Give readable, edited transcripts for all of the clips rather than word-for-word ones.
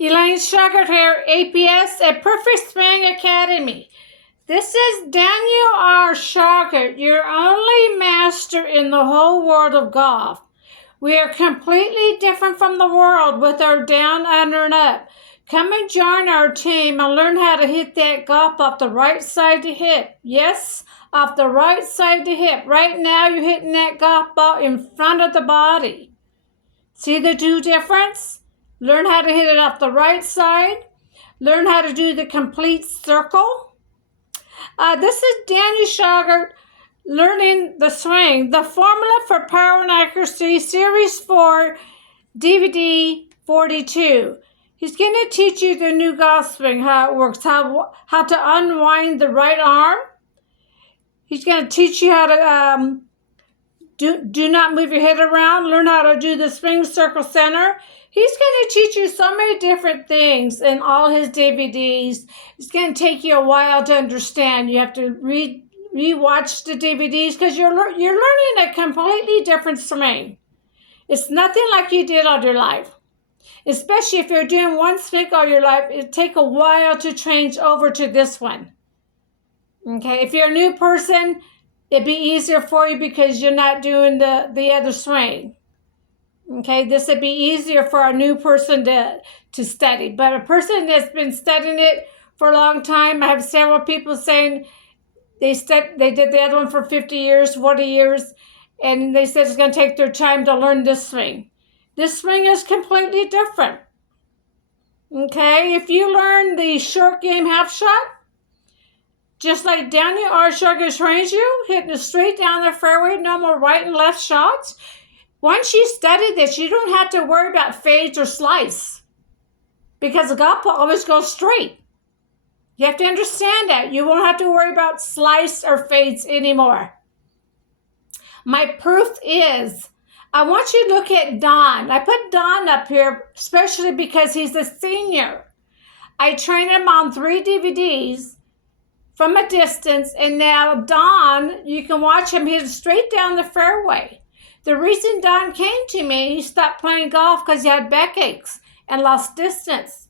Elaine Shauger here, APS, a Perfect Swing Academy. This is Daniel R. Shauger, your only master in the whole world of golf. We are completely different from the world with our down, under, and up. Come and join our team and learn how to hit that golf off the right side to hip. Yes, off the right side to hip. Right now you're hitting that golf ball in front of the body. See the two difference? Learn how to hit it off the right side. Learn how to do the complete circle. This is Daniel Shauger learning the swing. The Formula for Power and Accuracy, Series 4, DVD 42. He's going to teach you the new golf swing, how it works, how to unwind the right arm. He's going to teach you how to do not move your head around. Learn how to do the swing circle center. He's going to teach you so many different things in all his DVDs. It's going to take you a while to understand. You have to re-watch the DVDs because you're learning a completely different swing. It's nothing like you did all your life. Especially if you're doing one swing all your life, it'll take a while to change over to this one. Okay, if you're a new person, it'd be easier for you because you're not doing the other swing. Okay, this would be easier for a new person to study. But a person that's been studying it for a long time, I have several people saying they did the other one for 50 years, 40 years, and they said it's going to take their time to learn this swing. This swing is completely different. Okay, if you learn the short game half shot, just like Daniel R. Shauger trains you, hitting it straight down the fairway, no more right and left shots. Once you study this, you don't have to worry about fades or slice because the golf ball always goes straight. You have to understand that. You won't have to worry about slice or fades anymore. My proof is, I want you to look at Don. I put Don up here especially because he's a senior. I train him on 3 DVDs from a distance, and now Don, you can watch him hit straight down the fairway. The reason Don came to me, he stopped playing golf because he had backaches and lost distance.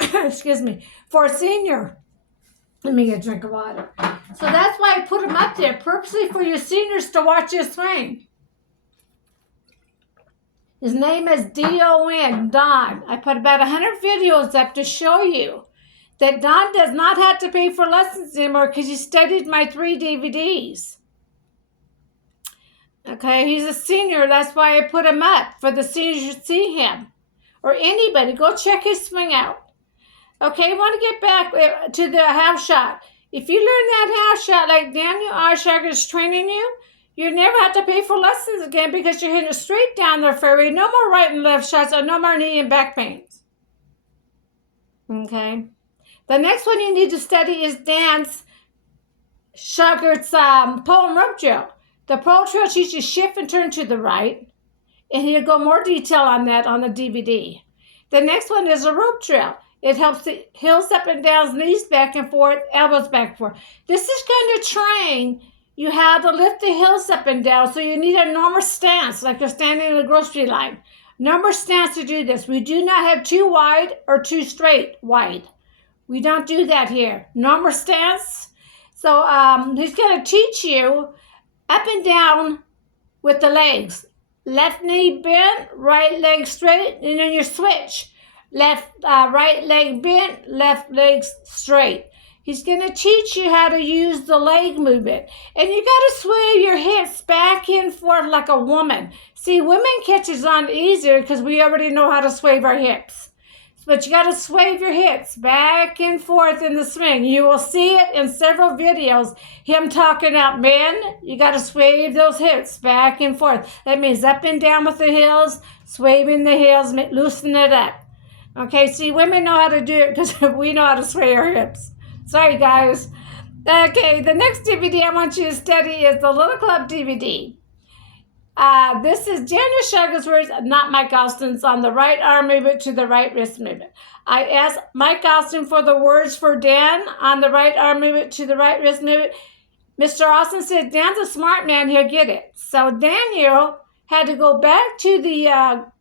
Excuse me, for a senior. Let me get a drink of water. So that's why I put him up there, purposely for your seniors to watch his swing. His name is D-O-N, Don. I put about 100 videos up to show you that Don does not have to pay for lessons anymore because he studied my 3 DVDs. Okay, he's a senior. That's why I put him up, for the seniors to see him. Or anybody. Go check his swing out. Okay, I want to get back to the half shot. If you learn that half shot like Daniel R. Shauger is training you, you never have to pay for lessons again because you're hitting it straight down the fairway. No more right and left shots or no more knee and back pains. Okay. The next one you need to study is Dan Shauger's pole and rope drill. The pole drill teaches you shift and turn to the right, and he'll go more detail on that on the DVD. The next one is a rope drill. It helps the heels up and down, knees back and forth, elbows back and forth. This is going to train you how to lift the heels up and down, so you need a normal stance, like you're standing in the grocery line. Normal stance to do this. We do not have too wide or too straight wide. We don't do that here. Normal stance. So he's going to teach you up and down with the legs. Left knee bent, right leg straight, and then you switch. Right leg bent, left leg straight. He's going to teach you how to use the leg movement. And you got to sway your hips back and forth like a woman. See, women catches on easier because we already know how to sway our hips. But you got to sway your hips back and forth in the swing. You will see it in several videos, him talking about, men, you got to sway those hips back and forth. That means up and down with the heels, swaying the heels, loosen it up. Okay, see, women know how to do it because we know how to sway our hips. Sorry, guys. Okay, the next DVD I want you to study is the Little Club DVD. This is Daniel Shauger's words, not Mike Austin's, on the right arm movement to the right wrist movement. I asked Mike Austin for the words for Dan on the right arm movement to the right wrist movement. Mr. Austin said, Dan's a smart man, he'll get it. So Daniel had to go back to the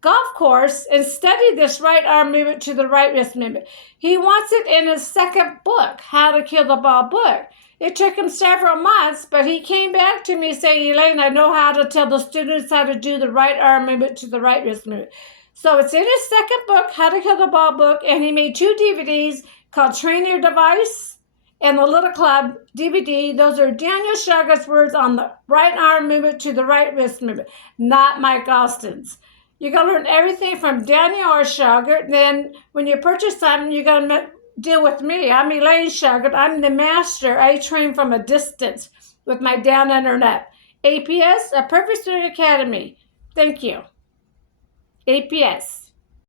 golf course and study this right arm movement to the right wrist movement. He wants it in his second book, How to Kill the Ball book. It took him several months, but he came back to me saying, Elaine, I know how to tell the students how to do the right arm movement to the right wrist movement. So it's in his second book, How to Kill the Ball book, and he made 2 DVDs called Train Your Device and the Little Club DVD. Those are Daniel Shauger's words on the right arm movement to the right wrist movement, not Mike Austin's. You're going to learn everything from Daniel R. Shauger. Then when you purchase something, you're going to deal with me. I'm Elaine Shauger. I'm the master. I train from a distance with my down internet. APS, a Perfect Student Academy. Thank you. APS.